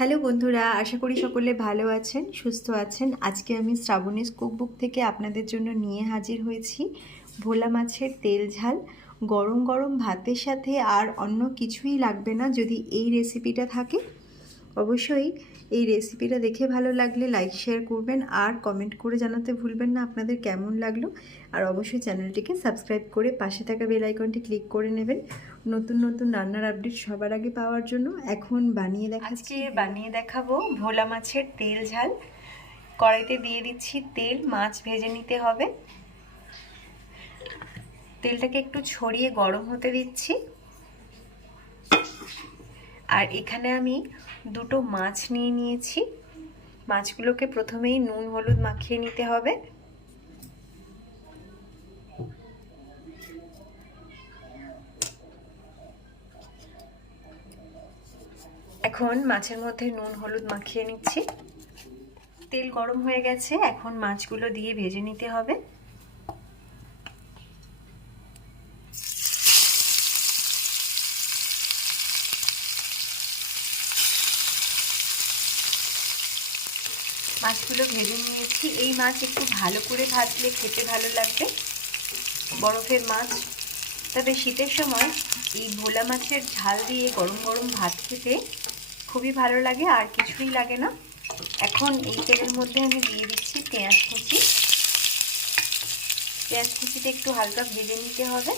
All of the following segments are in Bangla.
হ্যালো বন্ধুরা, আশা করি সকলে ভালো আছেন, সুস্থ আছেন। আজকে আমি শ্রাবণীস কুকবুক থেকে আপনাদের জন্য নিয়ে হাজির হয়েছি ভোলা মাছের তেল ঝাল, গরম গরম ভাতের সাথে, আর অন্য কিছুই লাগবে না যদি এই রেসিপিটা থাকে। অবশ্যই এই রেসিপিটা দেখে ভালো লাগলে লাইক শেয়ার করবেন আর কমেন্ট করে জানাতে ভুলবেন না আপনাদের কেমন লাগল। আর অবশ্যই চ্যানেলটিকে সাবস্ক্রাইব করে পাশে থাকা বেল আইকনটি ক্লিক করে নেবেন। নতুন নতুন রান্নার আপডেট সবার আগে পাওয়ার জন্য এখন বানিয়ে দেখাচ্ছি। বানিয়ে দেখাবো ভোলা মাছের তেল ঝাল। কড়াইতে দিয়ে দিচ্ছি তেল, মাছ ভেজে নিতে হবে। তেলটাকে একটু ছড়িয়ে গরম হতে দিচ্ছি। আর এখানে আমি দুটো মাছ নিয়ে নিয়েছি। মাছগুলোকে প্রথমেই নুন হলুদ মাখিয়ে নিতে হবে। এখন মাছের মধ্যে নুন হলুদ মাখিয়ে নিচ্ছি। তেল গরম হয়ে গেছে, এখন মাছগুলো দিয়ে ভেজে নিতে হবে। মাছগুলো ভেজে নিয়েছি। এই মাছ একটু ভালো করে ভাজলে খেতে ভালো লাগবে। বরফের মাছ। তবে শীতের সময় এই ভোলা মাছের ঝাল দিয়ে গরম গরম ভাত খেতে খুবই ভালো লাগে, আর কিছুই লাগে না। এখন এই তেলের মধ্যে আমি দিয়ে দিচ্ছি পেঁয়াজ কুচি। পেঁয়াজ কুচিটা একটু হালকা ভেজে নিতে হবে।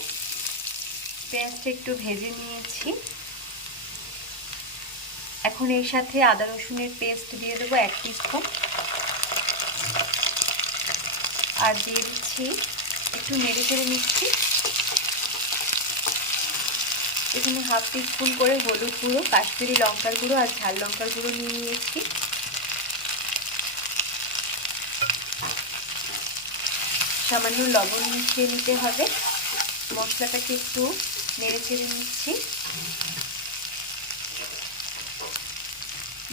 পেঁয়াজটা একটু ভেজে নিয়েছি। এখন এর সাথে আদা রসুনের পেস্ট দিয়ে দেবো এক স্পুন আর দিয়ে দিচ্ছি একটু নেড়ে চেড়ে নিচ্ছি। এখানে হাফ স্পুন করে হলুদ গুঁড়ো, কাশ্মীরি লঙ্কার গুঁড়ো আর ঝাল লঙ্কার গুঁড়ো নিয়ে নিয়েছি। সামান্য লবণ মিশিয়ে নিতে হবে। মশলাটাকে একটু নেড়ে চেড়ে নিচ্ছি।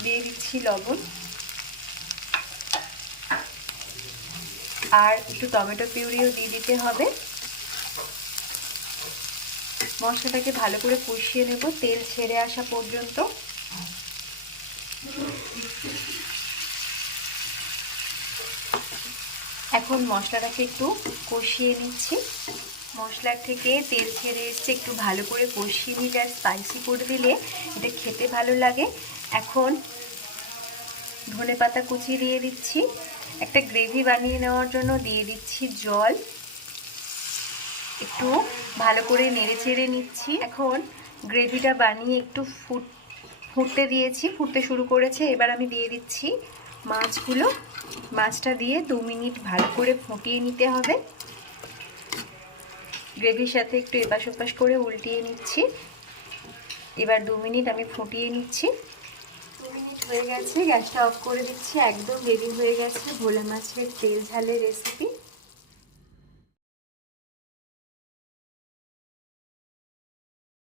দিয়ে দিচ্ছি লবণ। আর একটু টমেটো পিউরিও দিয়ে দিতে হবে। মশলাটাকে ভালো করে কষিয়ে নেব, তেল ছেড়ে আসা পর্যন্ত। এখন মশলাটাকে একটু কষিয়ে নিচ্ছি। মশলার থেকে তেল ছেড়ে এসছে, একটু ভালো করে কষিয়ে নিলে আর স্পাইসি করে দিলে এটা খেতে ভালো লাগে। এখন ধনে পাতা কুচি দিয়ে দিচ্ছি। একটা গ্রেভি বানিয়ে নেওয়ার জন্য দিয়ে দিচ্ছি জল। একটু ভালো করে নেড়ে চেড়ে নিচ্ছি। এখন গ্রেভিটা বানিয়ে একটু ফুট, ফুটতে দিয়েছি, ফুটতে শুরু করেছে। এবার আমি দিয়ে দিচ্ছি মাছগুলো। মাছটা দিয়ে দু মিনিট ভালো করে ফুটিয়ে নিতে হবে। গ্রেভির সাথে একটু এপাশ ওপাশ করে উল্টিয়ে নিচ্ছি। এবার দু মিনিট আমি ফুটিয়ে নিচ্ছি। হয়ে গেছে। গ্যাসটা অফ করে দিচ্ছি। একদম রেডি হয়ে গেছে ভোলা মাছের তেল ঝালের রেসিপি